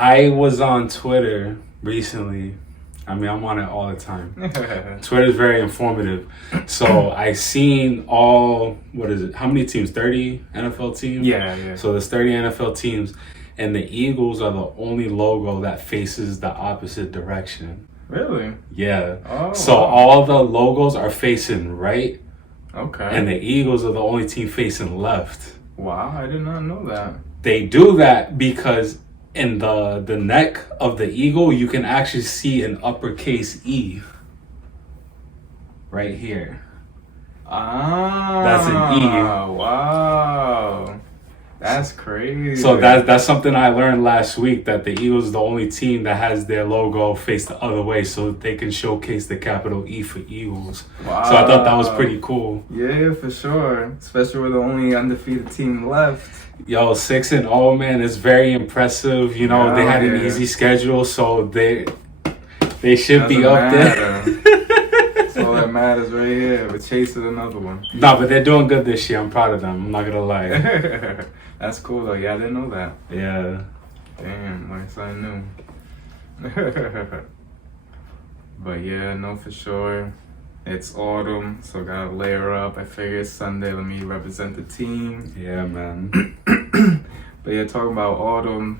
I was on Twitter recently. I mean, I'm on it all the time. Twitter's very informative. So I seen what is it? How many teams? 30 NFL teams? Yeah. So there's 30 NFL teams, and the Eagles are the only logo that faces the opposite direction. Really? Yeah. Oh. So all the logos are facing right. Okay. And the Eagles are the only team facing left. Wow, I did not know that. They do that because in the neck of the eagle, you can actually see an uppercase E. Right here. Ah. That's an E. Wow. That's crazy. So that's something I learned last week, that the Eagles is the only team that has their logo face the other way so that they can showcase the capital E for Eagles. Wow. So I thought that was pretty cool. Yeah, for sure. Especially with the only undefeated team left. Yo, 6-0, man, it's very impressive. You know, they had an easy schedule, so they should be up there. That's all that matters right here. We're chasing another one. No, but they're doing good this year. I'm proud of them. I'm not gonna lie. That's cool though. Yeah, I didn't know that. Yeah. Damn, like something new. But yeah, no, for sure. It's autumn, so gotta layer up. I figured Sunday, let me represent the team. Yeah, man. But yeah, talking about autumn,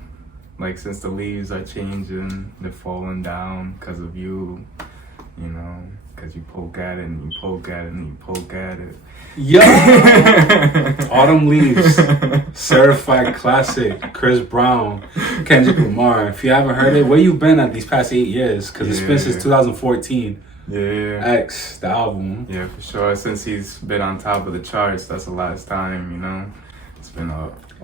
like since the leaves are changing, they're falling down because of you, you know, because you poke at it and you poke at it and you poke at it. Yo! Autumn Leaves, certified classic, Chris Brown, Kendrick Lamar. If you haven't heard it, where you been at these past 8 years? Because it's been since 2014. Yeah. X, the album. Yeah, for sure. Since he's been on top of the charts, that's the last time, you know. It's been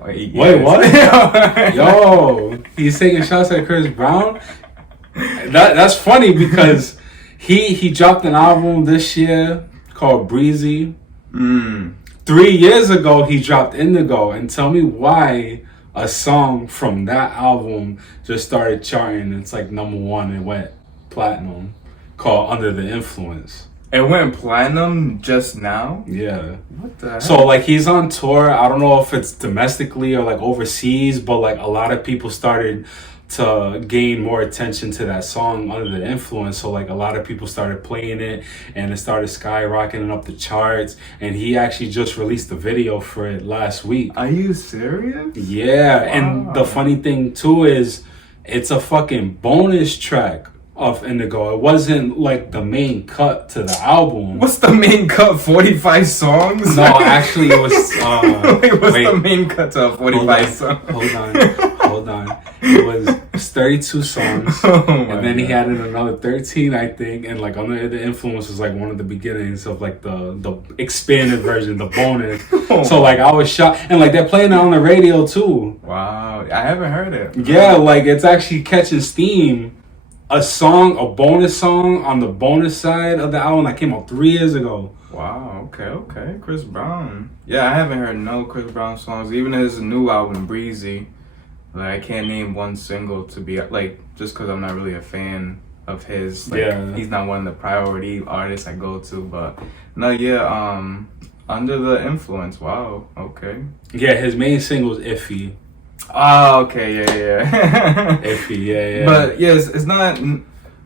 8 years. Wait, what? Yo, he's taking shots at Chris Brown? That's funny because he dropped an album this year called Breezy. 3 years ago, he dropped Indigo. And tell me why a song from that album just started charting. It's like #1 and went platinum, called Under the Influence. It went platinum just now? Yeah. What the heck? So like he's on tour. I don't know if it's domestically or like overseas, but like a lot of people started to gain more attention to that song Under the Influence. So like a lot of people started playing it and it started skyrocketing up the charts, and he actually just released a video for it last week. Are you serious? Yeah. Wow. And the funny thing too is it's a fucking bonus track of Indigo. It wasn't like the main cut to the album. What's the main cut? 45 songs? No, actually it was What's the main cut to a 45 song? Hold on. It was 32 songs. And then he added another 13, I think, and like Under the Influence was like one of the beginnings of like the expanded version, the bonus. So like I was shocked, and like they're playing it on the radio too. Wow, I haven't heard it. Yeah, like it's actually catching steam. A bonus song on the bonus side of the album that came out 3 years ago. Wow, okay. Chris Brown. Yeah, I haven't heard no Chris Brown songs. Even his new album, Breezy. Like, I can't name one single to be, like, just because I'm not really a fan of his. Like, he's not one of the priority artists I go to, but no, Under the Influence. Wow, okay. Yeah, his main single is Iffy. Oh, okay, yeah. Iffy, yeah. But yes, it's not.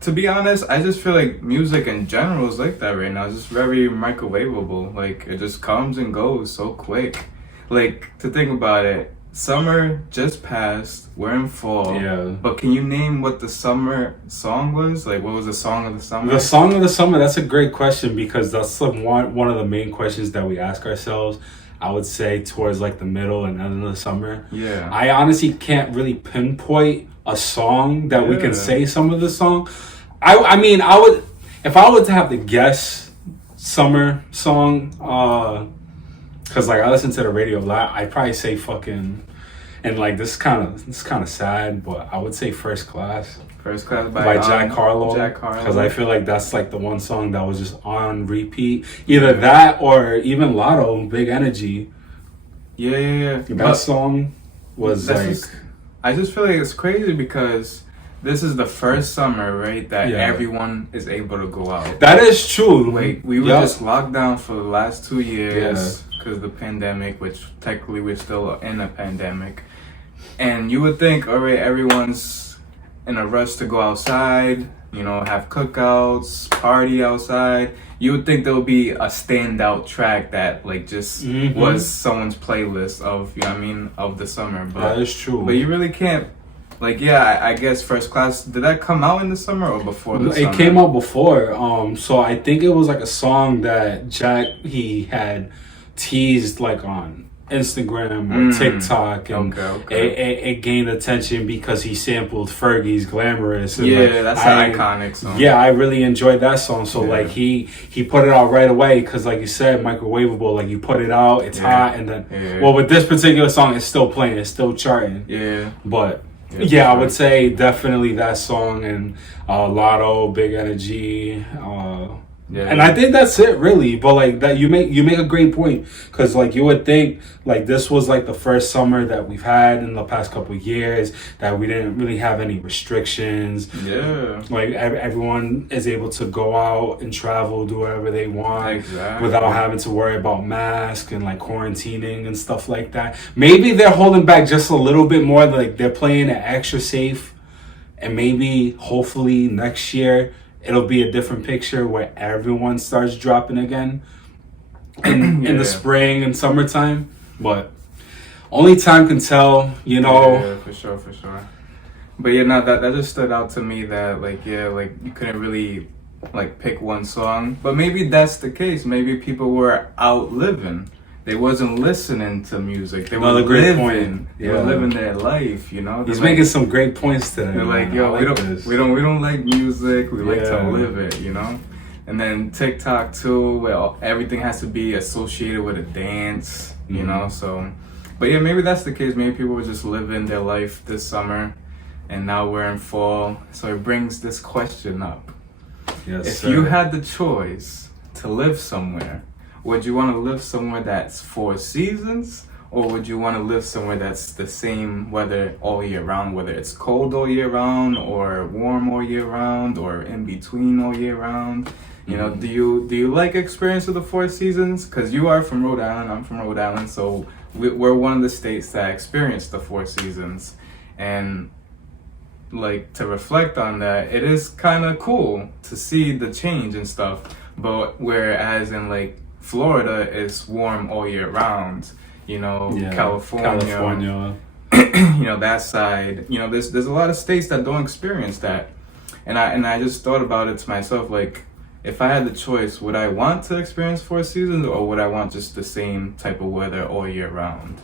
To be honest, I just feel like music in general is like that right now. It's just very microwavable. Like it just comes and goes so quick. Like to think about it, summer just passed. We're in fall. Yeah. But can you name what the summer song was? Like what was the song of the summer? The song of the summer. That's a great question because that's like one of the main questions that we ask ourselves. I would say towards like the middle and end of the summer. Yeah. I honestly can't really pinpoint a song that we can say some of the song. I mean, I would, if I were to have to guess summer song, cause like I listen to the radio a lot, I'd probably say fucking, and like this kind of sad, but I would say First Class. First Class by Jack Harlow. Because I feel like that's like the one song that was just on repeat. Either that or even Lotto, Big Energy. Yeah. That song was like... I just feel like it's crazy because this is the first summer, right, that everyone is able to go out. That is true. Like, we were just locked down for the last 2 years because of the pandemic, which technically we're still in a pandemic. And you would think, all right, everyone's in a rush to go outside, you know, have cookouts, party outside. You would think there would be a standout track that like just was someone's playlist of, you know what I mean, of the summer. But that is true. But you really can't. Like, yeah, I guess First Class, did that come out in the summer or before the summer? It came out before. So I think it was like a song that Jack, he had teased like on Instagram or TikTok, and it gained attention because he sampled Fergie's Glamorous. And that's an iconic song. Yeah, I really enjoyed that song. So like he put it out right away because like you said, microwavable, like you put it out, it's hot, and then well, with this particular song, it's still playing, it's still charting. But I would say definitely that song and Lotto, Big Energy, and I think that's it really. But like that, you make a great point because like you would think like this was like the first summer that we've had in the past couple of years that we didn't really have any restrictions. Like everyone is able to go out and travel, do whatever they want without having to worry about masks and like quarantining and stuff like that. Maybe they're holding back just a little bit more, like they're playing it extra safe, and maybe hopefully next year it'll be a different picture where everyone starts dropping again in the spring and summertime. But only time can tell, you know. Yeah, for sure. But yeah, no, that just stood out to me that like you couldn't really like pick one song. But maybe that's the case. Maybe people were out living. They wasn't listening to music. They were living. They were living their life, you know. He's making some great points today. They're like, yo, we don't like music. We like to live it, you know. And then TikTok too, where everything has to be associated with a dance, you know. So, but yeah, maybe that's the case. Maybe people were just living their life this summer, and now we're in fall. So it brings this question up: if you had the choice to live somewhere, would you want to live somewhere that's 4 seasons, or would you want to live somewhere that's the same weather all year round, whether it's cold all year round or warm all year round or in between all year round? You know, do you like experience of the 4 seasons? Because you are from Rhode Island, I'm from Rhode Island, so we're one of the states that experience the 4 seasons. And like to reflect on that, it is kind of cool to see the change and stuff. But whereas in like Florida is warm all year round, you know, California, you know, that side, you know, there's a lot of states that don't experience that. And I just thought about it to myself, like, if I had the choice, would I want to experience 4 seasons, or would I want just the same type of weather all year round?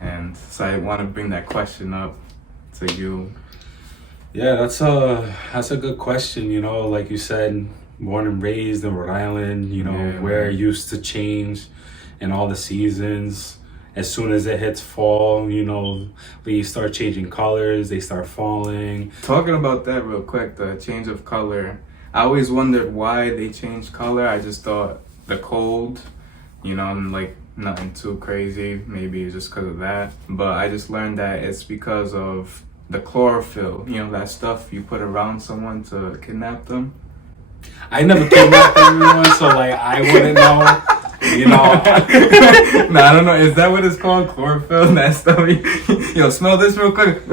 And so I want to bring that question up to you. Yeah, that's a good question, you know, like you said, born and raised in Rhode Island, you know, we're used to change in all the seasons. As soon as it hits fall, you know, we start changing colors, they start falling. Talking about that real quick, the change of color, I always wondered why they changed color. I just thought the cold, you know, and like nothing too crazy, maybe just because of that. But I just learned that it's because of the chlorophyll, you know, that stuff you put around someone to kidnap them. I never kidnapped anyone, so like I wouldn't know, you know. No, I don't know. Is that what it's called? Chlorophyll? That stuff? Yo, smell this real quick.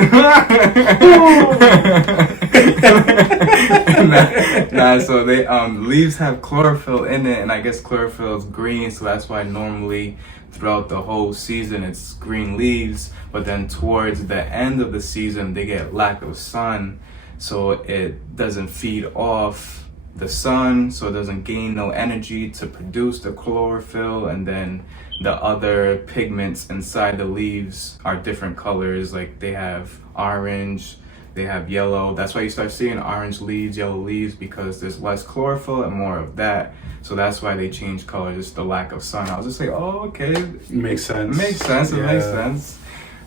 nah, so they leaves have chlorophyll in it, and I guess chlorophyll is green, so that's why normally throughout the whole season it's green leaves, but then towards the end of the season they get lack of sun, so it doesn't feed off the sun, so it doesn't gain no energy to produce the chlorophyll, and then the other pigments inside the leaves are different colors, like they have orange, they have yellow. That's why you start seeing orange leaves, yellow leaves, because there's less chlorophyll and more of that. So that's why they change color, just the lack of sun. I was just like, oh, okay. Makes sense. It makes sense.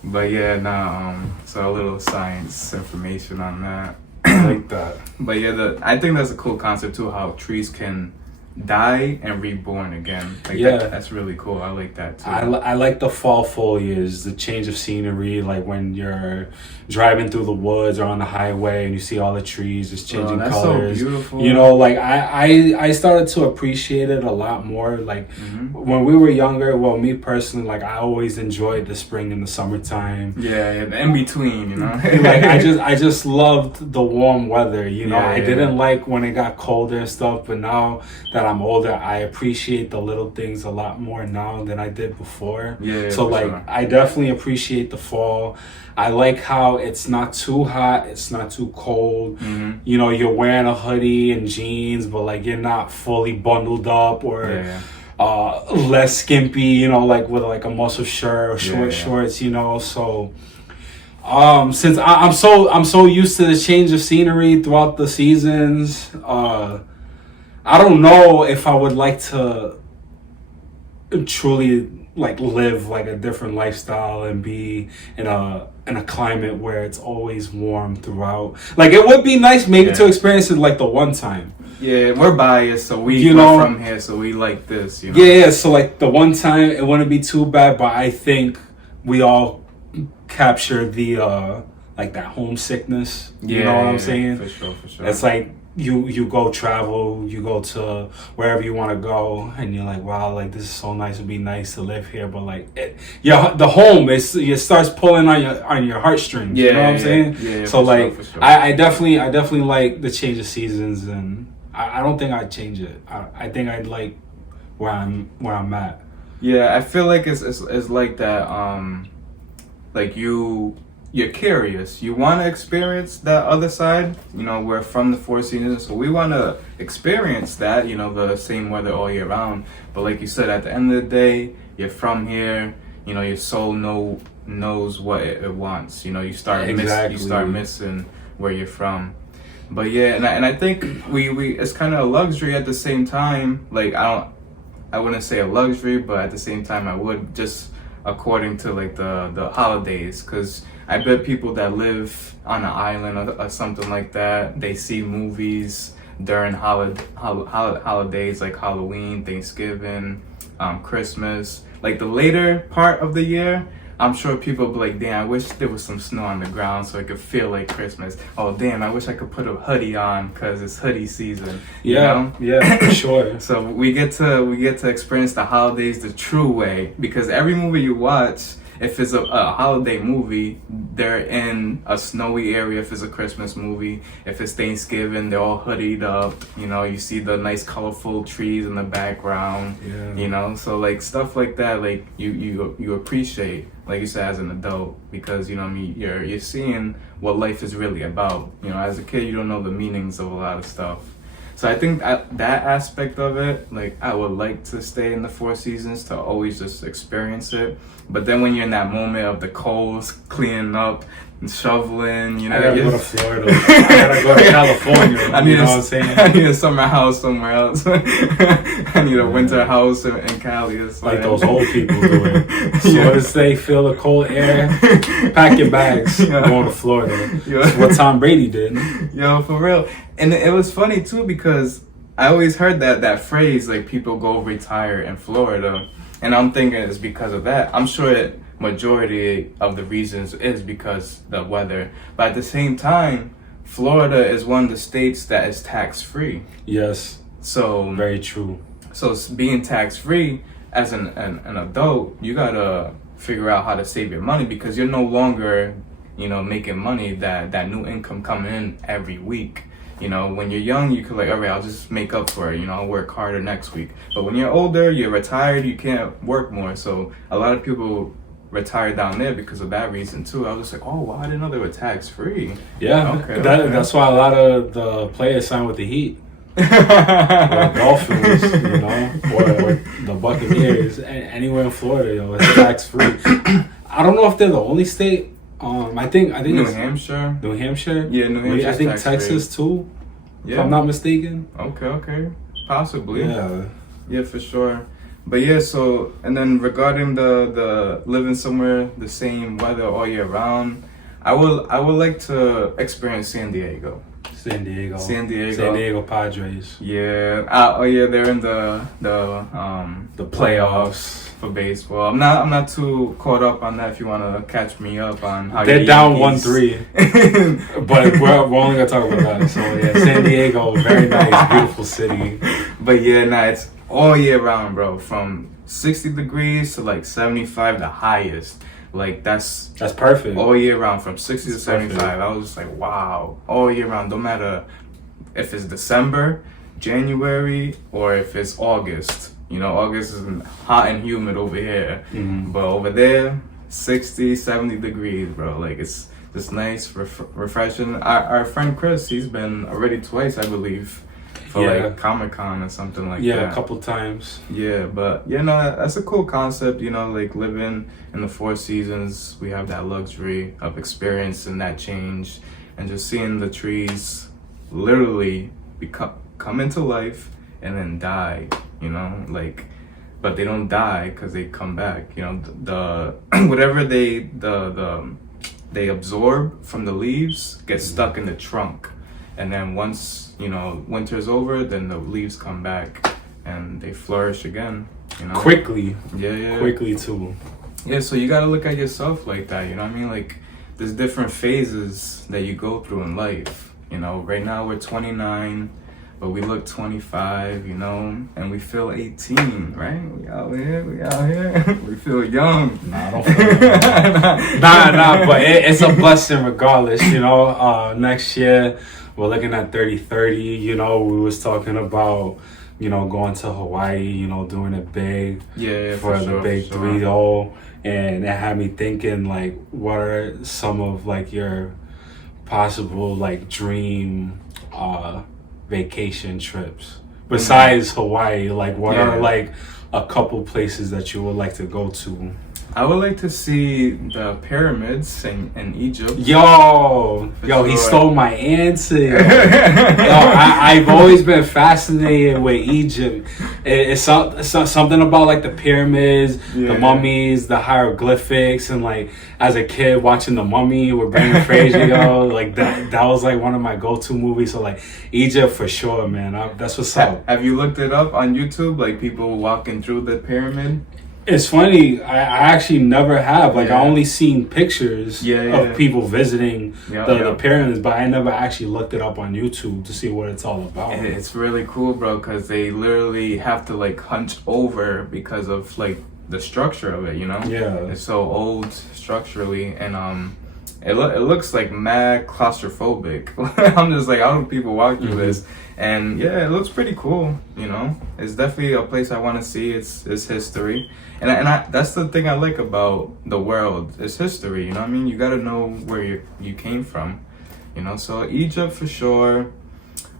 But yeah, so a little science information on that. I like that. But yeah, I think that's a cool concept too, how trees can die and reborn again. Like Yeah. that's really cool. I like that too. I like the fall foliage, the change of scenery, like when you're driving through the woods or on the highway and you see all the trees just changing that's colors. so beautiful. You know, like I started to appreciate it a lot more. Like when we were younger, well, me personally, like I always enjoyed the spring and the summertime. Yeah, the in between, you know. Like I just loved the warm weather. You know, I didn't like when it got colder and stuff, but now that I'm older, I appreciate the little things a lot more now than I did before. Yeah. So like sure. I definitely appreciate the fall. I like how it's not too hot, it's not too cold. You know, you're wearing a hoodie and jeans, but like you're not fully bundled up or less skimpy, you know, like with like a muscle shirt or short shorts, you know. So since I'm so used to the change of scenery throughout the seasons, I don't know if I would like to truly like live like a different lifestyle and be in a climate where it's always warm throughout. Like it would be nice maybe to experience it like the one time. Yeah, we're biased, so we're from here, so we like this, you know. Yeah, so like the one time it wouldn't be too bad, but I think we all capture the like that homesickness. You know what I'm saying? For sure. It's like you go travel, you go to wherever you want to go, and you're like, wow, like this is so nice. It'd be nice to live here, but like the home it starts pulling on your heartstrings. You know what I'm saying? Yeah. So like sure. I definitely like the change of seasons, and I don't think I'd change it. I think I'd like where I'm at. Yeah, I feel like it's like that. Like you're curious. You want to experience that other side. You know, we're from the Four Seasons, so we want to experience that. You know, the same weather all year round. But like you said, at the end of the day, you're from here. You know, your soul knows what it wants. You know, you start missing where you're from. But yeah, and I think we it's kind of a luxury at the same time. Like I wouldn't say a luxury, but at the same time I would, just according to like the holidays, because I bet people that live on an island or something like that, they see movies during holidays like Halloween, Thanksgiving, Christmas, like the later part of the year. I'm sure people will be like, damn, I wish there was some snow on the ground so I could feel like Christmas. Oh, damn, I wish I could put a hoodie on because it's hoodie season. You know? Yeah, for sure. So we get to experience the holidays the true way, because every movie you watch, if it's a holiday movie, they're in a snowy area. If it's a Christmas movie, if it's Thanksgiving, they're all hoodied up. You know, you see the nice colorful trees in the background. Yeah. You know, so like stuff like that, like you appreciate, like you said, as an adult, because you know what I mean, you're seeing what life is really about. You know, as a kid, you don't know the meanings of a lot of stuff. So I think that aspect of it, like I would like to stay in the Four Seasons to always just experience it. But then when you're in that moment of the coals, cleaning up and shoveling, you know, I gotta go to Florida. I gotta go to California. You know what I'm saying? I need a summer house somewhere else. I need a winter house in Cali. Like those old people do it. So what they feel the cold air, pack your bags, go to Florida. That's what Tom Brady did. Yo, for real. And it was funny too, because I always heard that phrase, like people go retire in Florida, and I'm thinking it's because of that. I'm sure that majority of the reasons is because the weather, but at the same time, Florida is one of the states that is tax free. Yes. So very true. So being tax free as an adult, you gotta figure out how to save your money, because you're no longer, you know, making money that new income coming in every week. You know, when you're young, you could like, all right, I'll just make up for it. You know, I'll work harder next week. But when you're older, you're retired, you can't work more. So a lot of people retire down there because of that reason too. I was just like, oh, wow, I didn't know they were tax free. Yeah, okay. That's why a lot of the players sign with the Heat. Or Dolphins, you know, or the Buccaneers, anywhere in Florida, you know, it's tax free. I don't know if they're the only state. I think New Hampshire. New Hampshire. Yeah, New Hampshire. I think Texas too. Yeah. If I'm not mistaken. Okay, possibly. Yeah, for sure. But yeah, so and then regarding the living somewhere the same weather all year round, I would like to experience San Diego. San Diego. San Diego. San Diego Padres. Yeah. They're in the playoffs for baseball. I'm not too caught up on that. If you want to catch me up on how they're your down Yankees- 1-3, but we're only gonna talk about that. So yeah, San Diego, very nice, beautiful city. But yeah, nah, it's all year round, bro. From 60 degrees to like 75, the highest. Like that's perfect. all year round, from 60 to That's 75. perfect. I was just like, wow, all year round. No matter if it's December, January, or if it's August. You know, August is hot and humid over here. Mhm. But over there, 60, 70 degrees, bro. Like it's just nice, refreshing. Our friend Chris, he's been already twice, I believe, for Yeah. like Comic-Con or something like that. Yeah, a couple times. Yeah, but you know, that's a cool concept, you know, like living in the Four Seasons. We have that luxury of experiencing that change and just seeing the trees literally come into life and then die, you know, like, but they don't die because they come back, you know, the whatever they absorb from the leaves gets stuck in the trunk, and then once, you know, winter's over, then the leaves come back and they flourish again, you know. Quickly. Yeah. Quickly too. Yeah, so you gotta look at yourself like that, you know what I mean? Like, there's different phases that you go through in life. You know, right now we're 29, but we look 25, you know, and we feel 18, right? We out here. We feel young. Nah, I don't feel nah, but it's a blessing regardless, you know. Next year, we're looking at 30, you know. We was talking about, you know, going to Hawaii, you know, doing it big Yeah, for the sure, big for sure. 3-0. And it had me thinking, like, what are some of, like, your possible, like, dream vacation trips besides Hawaii? Like, what Yeah. are, like, a couple places that you would like to go to? I would like to see the pyramids in Egypt. Yo, he sure. stole my answer. Yo, I've always been fascinated with Egypt. It's something about like the pyramids, Yeah. the mummies, the hieroglyphics, and like as a kid watching The Mummy with Brendan Fraser, yo, like that was like one of my go-to movies. So like Egypt for sure, man. That's what's up. Have you looked it up on YouTube? Like people walking through the pyramid? It's funny, I actually never have. Like, Yeah. I only seen pictures Yeah. of people visiting Yeah, the yeah. pyramids, but I never actually looked it up on YouTube to see what it's all about. And it's really cool, bro, because they literally have to like hunch over because of like the structure of it, you know? Yeah. It's so old structurally, and it looks like mad claustrophobic. I'm just like, how do people walk through this? And yeah, it looks pretty cool, you know? It's definitely a place I want to see. It's history. And I that's the thing I like about the world. It's history, you know what I mean? You got to know where you came from, you know? So Egypt for sure.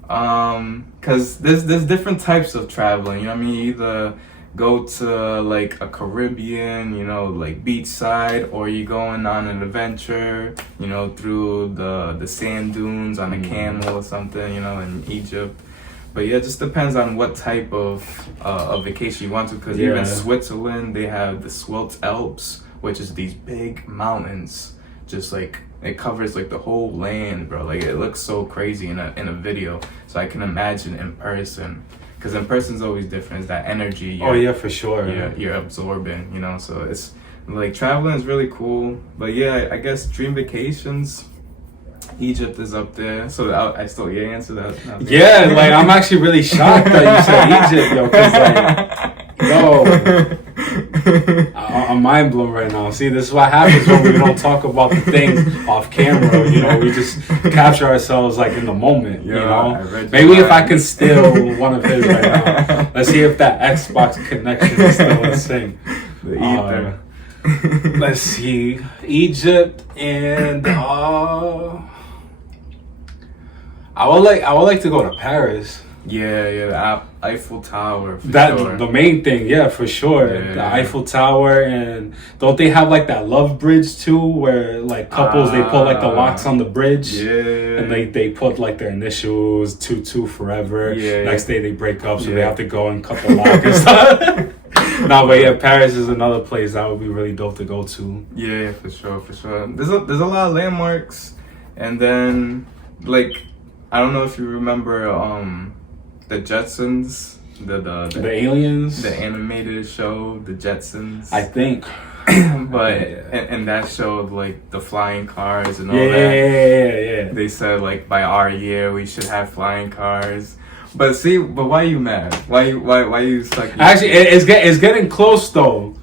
Cause there's different types of traveling, you know what I mean? You either go to like a Caribbean, you know, like beachside, or you going on an adventure, you know, through the sand dunes on a camel or something, you know, in Egypt. But yeah, it just depends on what type of vacation you want to, because even Switzerland, they have the Swiss Alps, which is these big mountains, just like it covers like the whole land, bro. Like it looks so crazy in a video, so I can imagine in person. Because in person's always different. It's that energy. For sure. You're absorbing, you know. So it's like traveling is really cool. But yeah, I guess dream vacations, Egypt is up there. So I stole your answer. Yeah, like I'm actually really shocked that you said Egypt, yo. Cause like, I'm mind blown right now. See, this is what happens when we don't talk about the things off camera. You know, we just capture ourselves like in the moment. You know, maybe if I can steal one of his right now. Let's see if that Xbox connection is still in sync. The ether. Let's see, Egypt and I would like to go to Paris. Yeah, the Eiffel Tower. For That sure. the main thing, yeah, for sure. Yeah. The Eiffel Tower, and don't they have like that love bridge too, where like couples they put like the locks on the bridge, and they put like their initials 22 forever. Yeah. Next day they break up, so they have to go and cut the lock and stuff. No, but yeah, Paris is another place that would be really dope to go to. Yeah, for sure. There's a lot of landmarks, and then like I don't know if you remember the Jetsons, the aliens, the animated show, the Jetsons. I think. But and that showed like the flying cars and all that. Yeah. They said like by our year we should have flying cars. But why are you mad? Why you stuck? Actually, it's getting close though.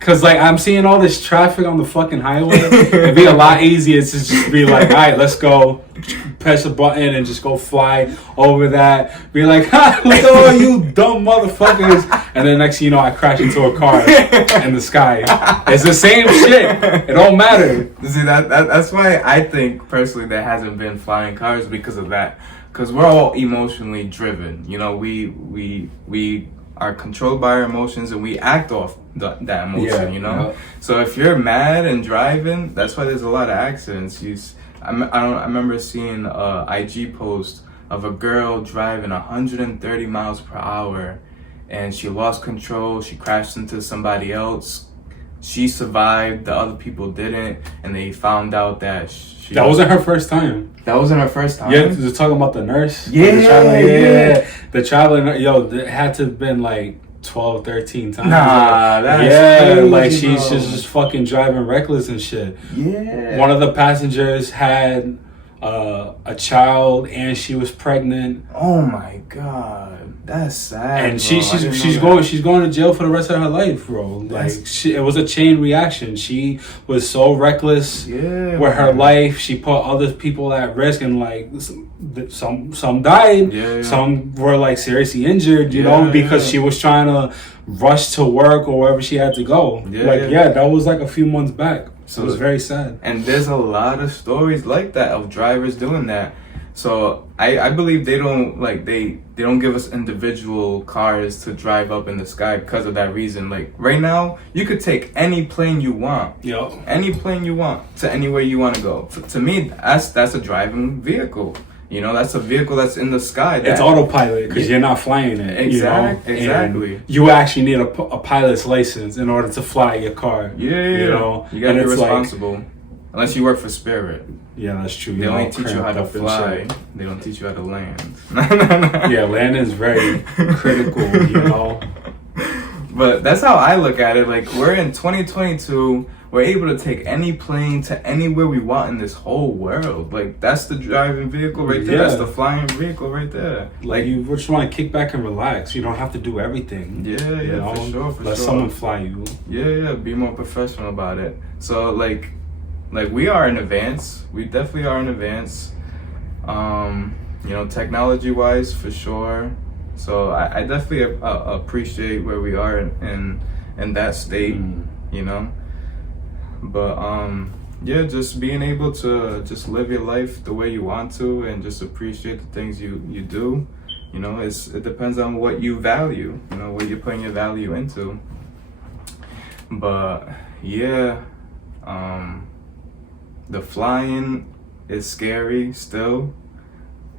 Cause like I'm seeing all this traffic on the fucking highway. It'd be a lot easier to just be like, all right, let's go, press a button and just go fly over that. Be like, ha, look at all you dumb motherfuckers. And then next thing you know, I crash into a car in the sky. It's the same shit. It don't matter. See that's why I think personally there hasn't been flying cars because of that. Because we're all emotionally driven. You know, we are controlled by our emotions and we act off that emotion, you know? Yeah. So if you're mad and driving, that's why there's a lot of accidents. I remember seeing a IG post of a girl driving 130 miles per hour and she lost control, she crashed into somebody else. She survived, the other people didn't, and they found out that that wasn't her first time. That wasn't her first time? Yeah, you're talking about the nurse? Yeah. The traveling, it had to have been like 12, 13 times. Nah, that's crazy, like she's bro. just fucking driving reckless and shit. Yeah. One of the passengers had a child and she was pregnant. Oh my god, that's sad. And she's going to jail for the rest of her life, bro. Like it was a chain reaction. She was so reckless with her life. She put other people at risk, and like some died. Yeah. Some were like seriously injured, you know, because she was trying to rush to work or wherever she had to go. That was like a few months back. So it was very sad. And there's a lot of stories like that of drivers doing that. So I believe they don't give us individual cars to drive up in the sky because of that reason. Like right now, you could take any plane you want. Yep. Any plane you want to anywhere you want to go. To me, that's a driving vehicle. You know, that's a vehicle that's in the sky. It's autopilot because you're not flying it. Exactly. And you actually need a pilot's license in order to fly your car. You gotta be responsible. Unless you work for Spirit. Yeah, that's true. They only teach you how to fly. They don't teach you how to land. Yeah, landing is very critical, you know. But that's how I look at it. Like, we're in 2022. We're able to take any plane to anywhere we want in this whole world. Like, that's the driving vehicle right there. That's the flying vehicle right there. Like, you just want to kick back and relax. You don't have to do everything. Yeah, for sure. Let someone fly you. Yeah. Be more professional about it. So, like we are in advance. We definitely are in advance. You know, technology-wise, for sure. So I definitely appreciate where we are in that state. You know. But just being able to just live your life the way you want to and just appreciate the things you do, you know, it depends on what you value, you know, what you're putting your value into. But the flying is scary still.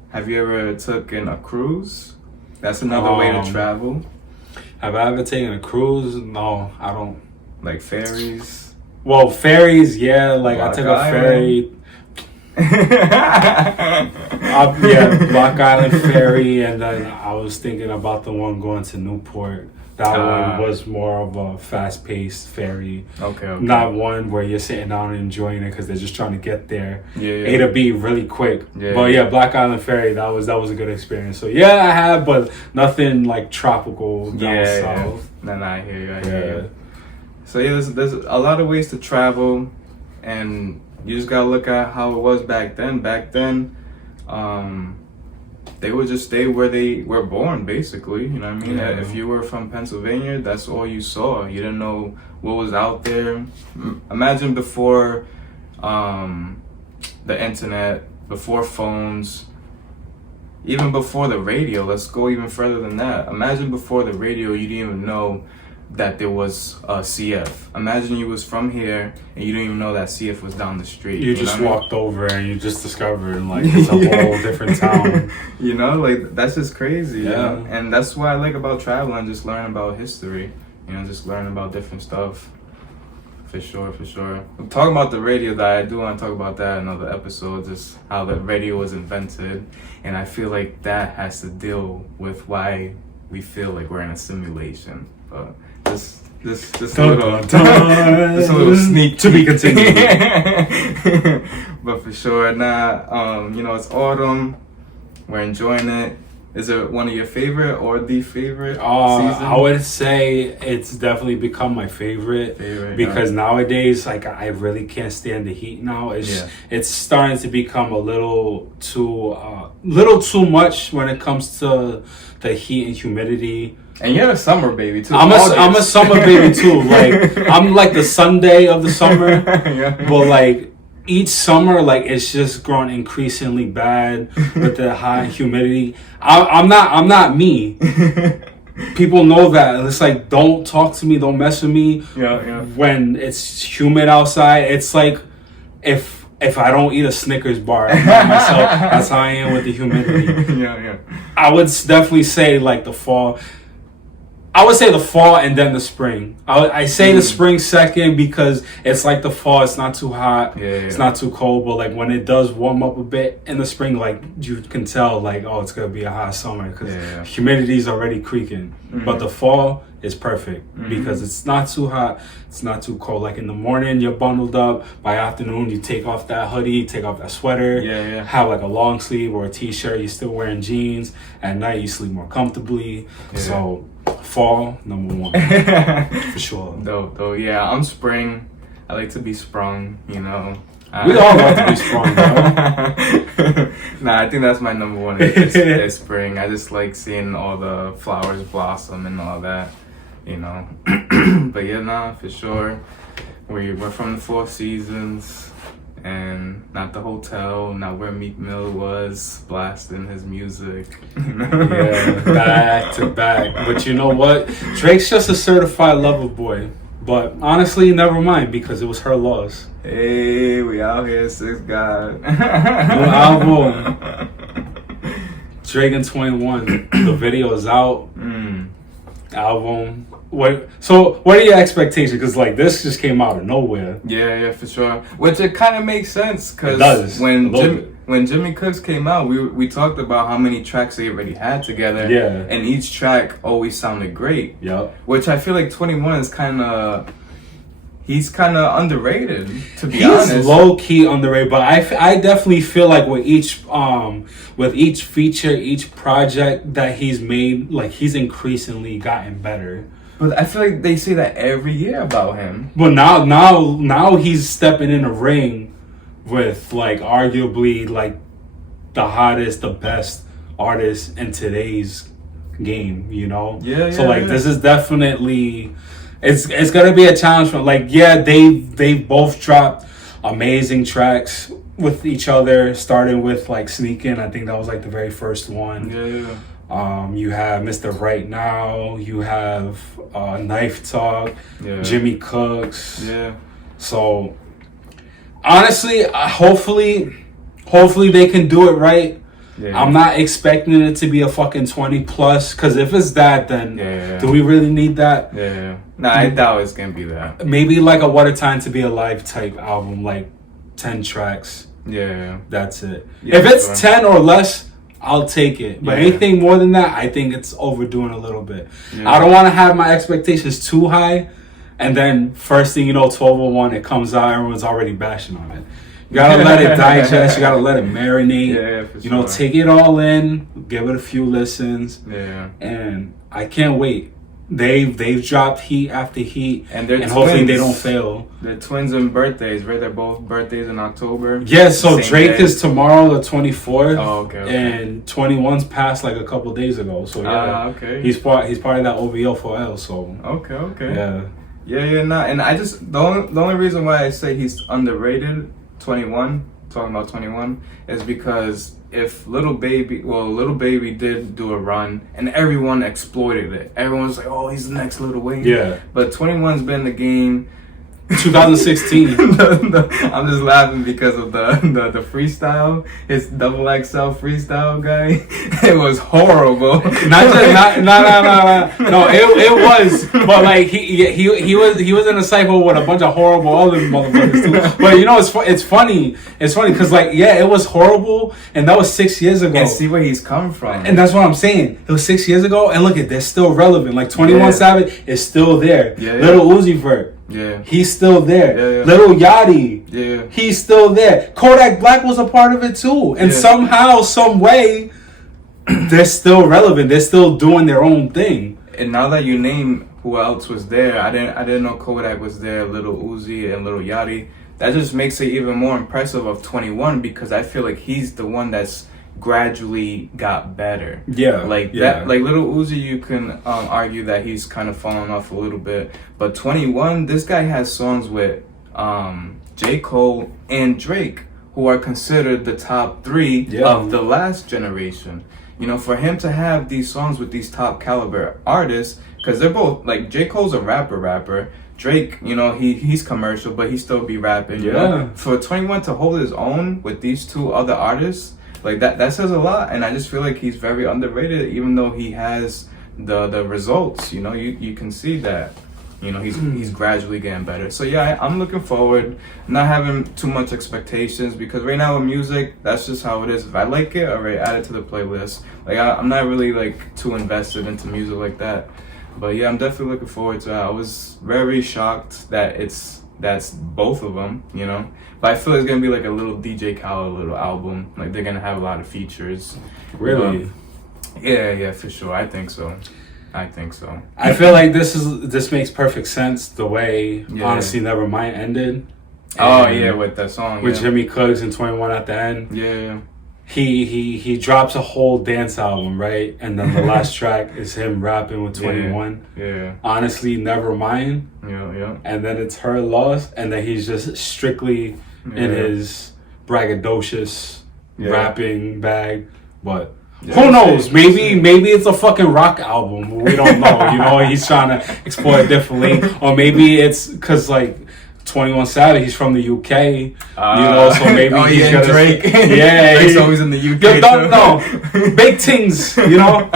Have you ever taken a cruise? That's another way to travel. Have I ever taken a cruise? No, I don't. Like ferries? Well, ferries, like I took a ferry. Block Island ferry, and then I was thinking about the one going to Newport. That one was more of a fast-paced ferry. Okay. Not one where you're sitting down and enjoying it because they're just trying to get there A to B really quick. But Black Island ferry, that was a good experience. So I have, but nothing like tropical down south. No, I hear you. I hear you. So there's a lot of ways to travel, and you just gotta look at how it was back then. Back then, they would just stay where they were born, basically. You know what I mean? Yeah. If you were from Pennsylvania, that's all you saw. You didn't know what was out there. Imagine before the internet, before phones, even before the radio. Let's go even further than that. Imagine before the radio, you didn't even know that there was a CF. Imagine you was from here and you didn't even know that CF was down the street. You just walked over and you just discovered like it's a whole different town. You know, like that's just crazy. You know? And that's what I like about traveling, just learning about history. You know, just learning about different stuff. For sure, for sure. I'm talking about the radio, that I do want to talk about that in another episode, just how the radio was invented. And I feel like that has to deal with why we feel like we're in a simulation. But this little this little sneak to be continued. But for sure, it's autumn. We're enjoying it. Is it one of your favorite or the favorite season? I would say it's definitely become my favorite because nowadays, like, I really can't stand the heat now. It's starting to become a little too much when it comes to the heat and humidity. And you're a summer baby too. I'm a summer baby too. Like, I'm like the Sunday of the summer, but like, each summer, like, it's just grown increasingly bad with the high humidity. I'm not me. People know that. It's like, don't talk to me, don't mess with me. When it's humid outside, it's like if I don't eat a Snickers bar by myself, that's how I am with the humidity. I would definitely say like the fall. I would say the fall and then the spring. I say the spring second because it's like the fall. It's not too hot. It's not too cold. But like when it does warm up a bit in the spring, like you can tell like, oh, it's going to be a hot summer because humidity is already creaking. But the fall is perfect because it's not too hot. It's not too cold. Like in the morning, you're bundled up. By afternoon, you take off that hoodie, take off that sweater. Have like a long sleeve or a t-shirt. You're still wearing jeans. At night, you sleep more comfortably. So fall, number one. For sure. Though, yeah, I'm spring. I like to be sprung, you know. We all love to be sprung, bro. Nah, I think that's my number one. It's spring. I just like seeing all the flowers blossom and all that, you know. But yeah, for sure. We're from the Four Seasons, and not the hotel, not where Meek Mill was blasting his music. Yeah, back to back. But you know what? Drake's just a certified lover boy. But honestly, never mind, because it was her loss. Hey, we out here, 6 God. New album. Drake and 21. The video is out. Album. What are your expectations? Because like this just came out of nowhere. Yeah, for sure. Which it kind of makes sense because when Jimmy Cooks came out, we talked about how many tracks they already had together. And each track always sounded great. Which I feel like 21 is he's kind of underrated, to be honest. He's low key underrated, but I definitely feel like with each feature, each project that he's made, like he's increasingly gotten better. But I feel like they say that every year about him. But now he's stepping in the ring with like arguably like the hottest, the best artist in today's game, you know? This is definitely it's gonna be a challenge for they both dropped amazing tracks with each other, starting with like Sneakin'. I think that was like the very first one. You have Mr. Right Now, you have Knife Talk, Jimmy Cooks. So honestly, hopefully they can do it right. I'm not expecting it to be a fucking 20 plus, because if it's that, then do we really need that? No, I doubt it's gonna be that. Maybe like a What a Time to Be Alive type album, like 10 tracks. That's it. If it's 10 or less, I'll take it. But anything more than that, I think it's overdoing a little bit. I don't want to have my expectations too high, and then first thing you know, 1201, it comes out, everyone's already bashing on it. You gotta let it digest. You gotta let it marinate. You know, take it all in. Give it a few listens. And I can't wait. They've dropped heat after heat, and hopefully they don't fail. They're twins in birthdays, right? They're both birthdays in October. So Drake is tomorrow, the 24th. Oh, okay. And 21's passed like a couple days ago. So he's part of that OVO for L. So okay. And I just the only reason why I say he's underrated, 21, talking about 21, is because if Little Baby did do a run and everyone exploited it. Everyone's like, oh, he's the next Lil Wayne. But 21's been in the game 2016. I'm just laughing because of the freestyle. His double XL freestyle guy. It was horrible. No. It was, but like he was in a cycle with a bunch of horrible other motherfuckers too. But you know, it's funny. It's funny because like it was horrible, and that was 6 years ago. And see where he's come from. And that's what I'm saying. It was 6 years ago, and look at they're still relevant. Like 21 Savage is still there. Little Uzi Vert. Yeah. He's still there. Yeah. Little Yachty. Yeah. He's still there. Kodak Black was a part of it too. And somehow, some way, they're still relevant. They're still doing their own thing. And now that you name who else was there, I didn't know Kodak was there, Little Uzi and Little Yachty. That just makes it even more impressive of 21 because I feel like he's the one that's gradually got better. That like Little Uzi, you can argue that he's kind of fallen off a little bit, but 21, this guy has songs with J. Cole and Drake, who are considered the top 3 of the last generation. You know, for him to have these songs with these top caliber artists, because they're both like J. Cole's a rapper. Drake, you know, he's commercial, but he still be rapping. You know? For 21 to hold his own with these 2 other artists, like that says a lot. And I just feel like he's very underrated, even though he has the results. You know, you can see that. You know, he's gradually getting better. So yeah, I'm looking forward. Not having too much expectations because right now with music, that's just how it is. If I like it, alright, add it to the playlist. Like I'm not really like too invested into music like that. But yeah, I'm definitely looking forward to it. I was very shocked that that's both of them, you know. But I feel it's gonna be like a little DJ Khaled little album. Like they're gonna have a lot of features. Really? Yeah, for sure. I think so. I feel like this makes perfect sense the way Honestly Nevermind ended. With that song. With Jimmy Cooks and 21 at the end. Yeah. He drops a whole dance album, right? And then the last track is him rapping with 21. Yeah. Honestly, Nevermind. Yeah. And then it's Her Loss, and then he's just strictly in his braggadocious rapping bag. But who knows? Maybe it's a fucking rock album. We don't know. You know, he's trying to explore it differently, or maybe it's because like 21 Savage, he's from the UK, you know, so maybe he's gonna Drake. Drake's always in the UK. Yo, don't know, big things, you know.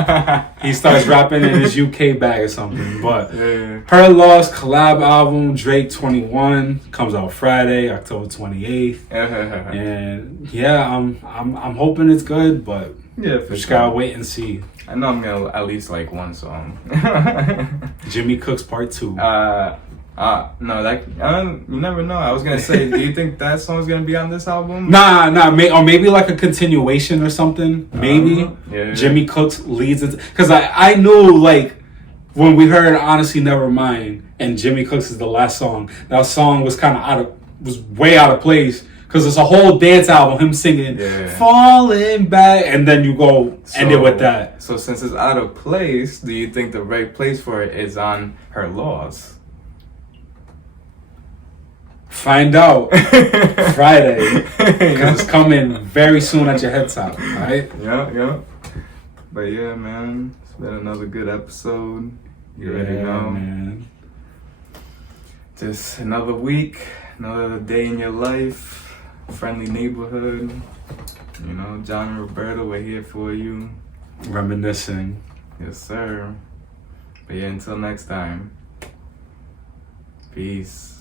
He starts rapping in his UK bag or something. But Her Loss collab album, Drake 21 comes out Friday, October 28th, and I'm hoping it's good, but just gotta wait and see. I know I'm gonna at least like one song. Jimmy Cooks Part 2. No, you never know. I was gonna say, do you think that song's gonna be on this album? Nah, or maybe like a continuation or something. Maybe Jimmy Cooks leads it, because I knew like when we heard Honestly Nevermind and Jimmy Cooks is the last song. That song was kind of was way out of place. Because it's a whole dance album, him singing Falling Back, and then you go end it with that. So since it's out of place, do you think the right place for it is on Her Loss? Find out Friday, because it's coming very soon at your head top, alright? Yeah. But yeah, man, it's been another good episode. You already know. Man. Just another week, another day in your life, friendly neighborhood. You know, John and Roberto, we're here for you. Reminiscing. Yes, sir. But yeah, until next time. Peace.